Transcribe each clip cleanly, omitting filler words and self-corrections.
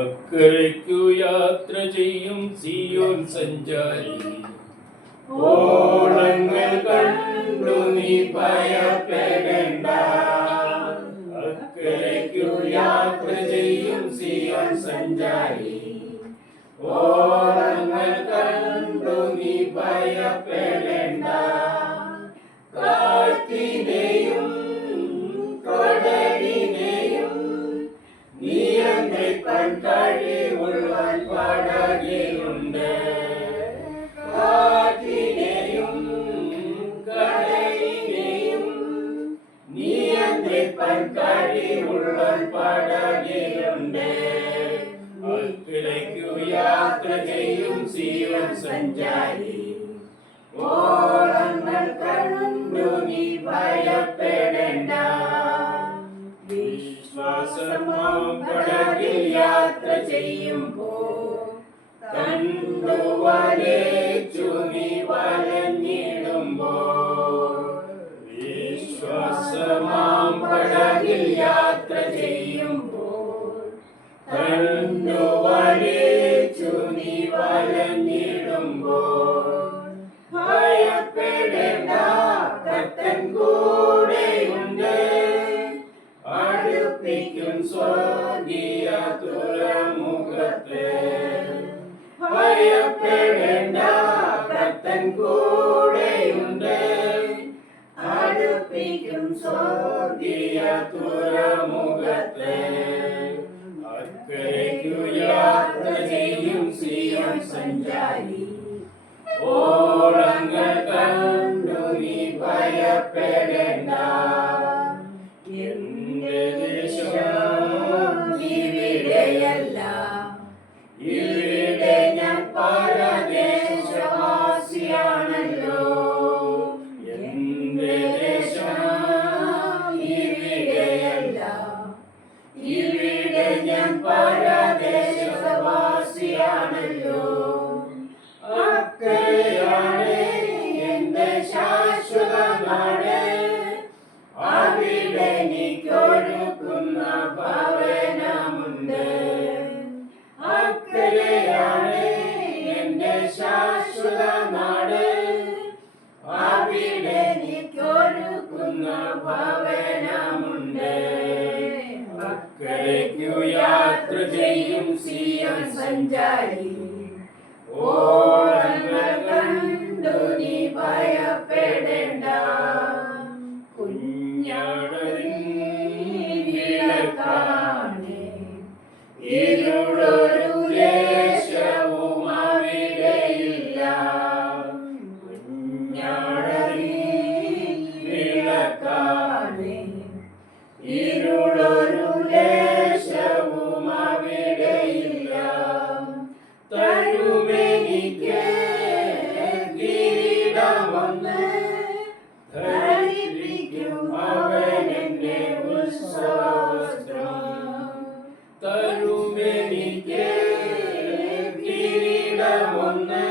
അക്കരയ്ക്കു യാത്ര ചെയ്യും സിയോൻ സഞ്ചാരി, ഓളങ്ങൾ കണ്ടു നീ ഭയപ്പെടേണ്ട. അക്കരയ്ക്കു യാത്ര ചെയ്യും സിയോൻ സഞ്ചാരി, ഓളങ്ങൾ കണ്ടു നീ ഭയപ്പെടേണ്ട. കാറ്റിനെയും കടലിനെയും നിയന്ത്രിക്കാൻ കഴിവുള്ളവൻ പടകിലുണ്ട്. കാറ്റിനെയും കടലിനെയും നിയന്ത്രിക്കാൻ കഴിവുള്ളവൻ പടകിലുണ്ട്. അക്കരയ്ക്കു യാത്ര ചെയ്യും സിയോൻ സഞ്ചാരി, ഓളങ്ങൾ കണ്ടു നീ ഭയപ്പെടേണ്ട. വിശ്വാസമാം പടകിൽ യാത്ര ചെയ്യുമ്പോൾ കണ്ടു വലച്ചു നീ വലഞ്ഞിടുമ്പോൾ. വിശ്വാസമാം പടകിൽ യാത്ര ചെയ്യുമ്പോൾ കണ്ടു വലച്ചു നീ വലഞ്ഞിടുമ്പോൾ. ഭയപ്പെടേണ്ട, കർത്തൻ കൂടെയുണ്ട്. അടുപ്പിക്കും സ്വർഗീയ തുറമുഖത്ത്. ഭയപ്പെടേണ്ട, കർത്തൻ കൂടെയുണ്ട്. അടുപ്പിക്കും സ്വർഗീയ തുറമുഖത്ത്. അക്കരയ്ക്കു യാത്ര ചെയ്യും സിയോൻ സഞ്ചാരി, ഓളങ്ങൾ കണ്ടു നീ ഭയപ്പെടേണ്ട. എന്റെ ദേശം ഇവിടെയല്ല, ഇവിടെ ഞാൻ പരദേശവാസിയാണല്ലോ. എന്റെ ദേശം ഇവിടെയല്ല, ഇവിടെ ഞാൻ പരദേശവാസിയാണല്ലോ. അക്കരയാണ് എന്റെ ശാശ്വത നാട്, അവിടെ എനിക്കൊരുക്കുന്ന ഭവനമുണ്ട്. അക്കരയാണ് എന്റെ ശാശ്വത നാട്, അവിടെ എനിക്കൊരുക്കുന്ന ഭവനമുണ്ട്. അക്കരയ്ക്കു യാത്ര ചെയ്യും സിയോൻ സഞ്ചാരി, ഓളങ്ങൾ കണ്ടു നീ ഭയപ്പെടേണ്ട. കുഞ്ഞാടരിൻ വിളക്കാണ്, ഇരുളൊരു ലേശവും അവിടെയില്ല. കുഞ്ഞാടരിൻ വിളക്കാണ്, ഇരുളൊരു ലേശവും അവിടെയില്ല. തരുമെനിക്ക് കിരീടമൊന്ന്, ധരിപ്പിക്കും അവനെന്നെ ഉത്സവവസ്ത്രം. തരുമെനിക്ക് കിരീടമൊന്ന്,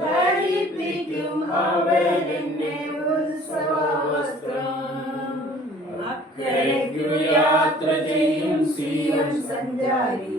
ധരിപ്പിക്കും അവനെന്നെ ഉത്സവവസ്ത്രം. അക്കരയ്ക്കു യാത്ര ചെയ്യും സിയോൻ സഞ്ചാരി,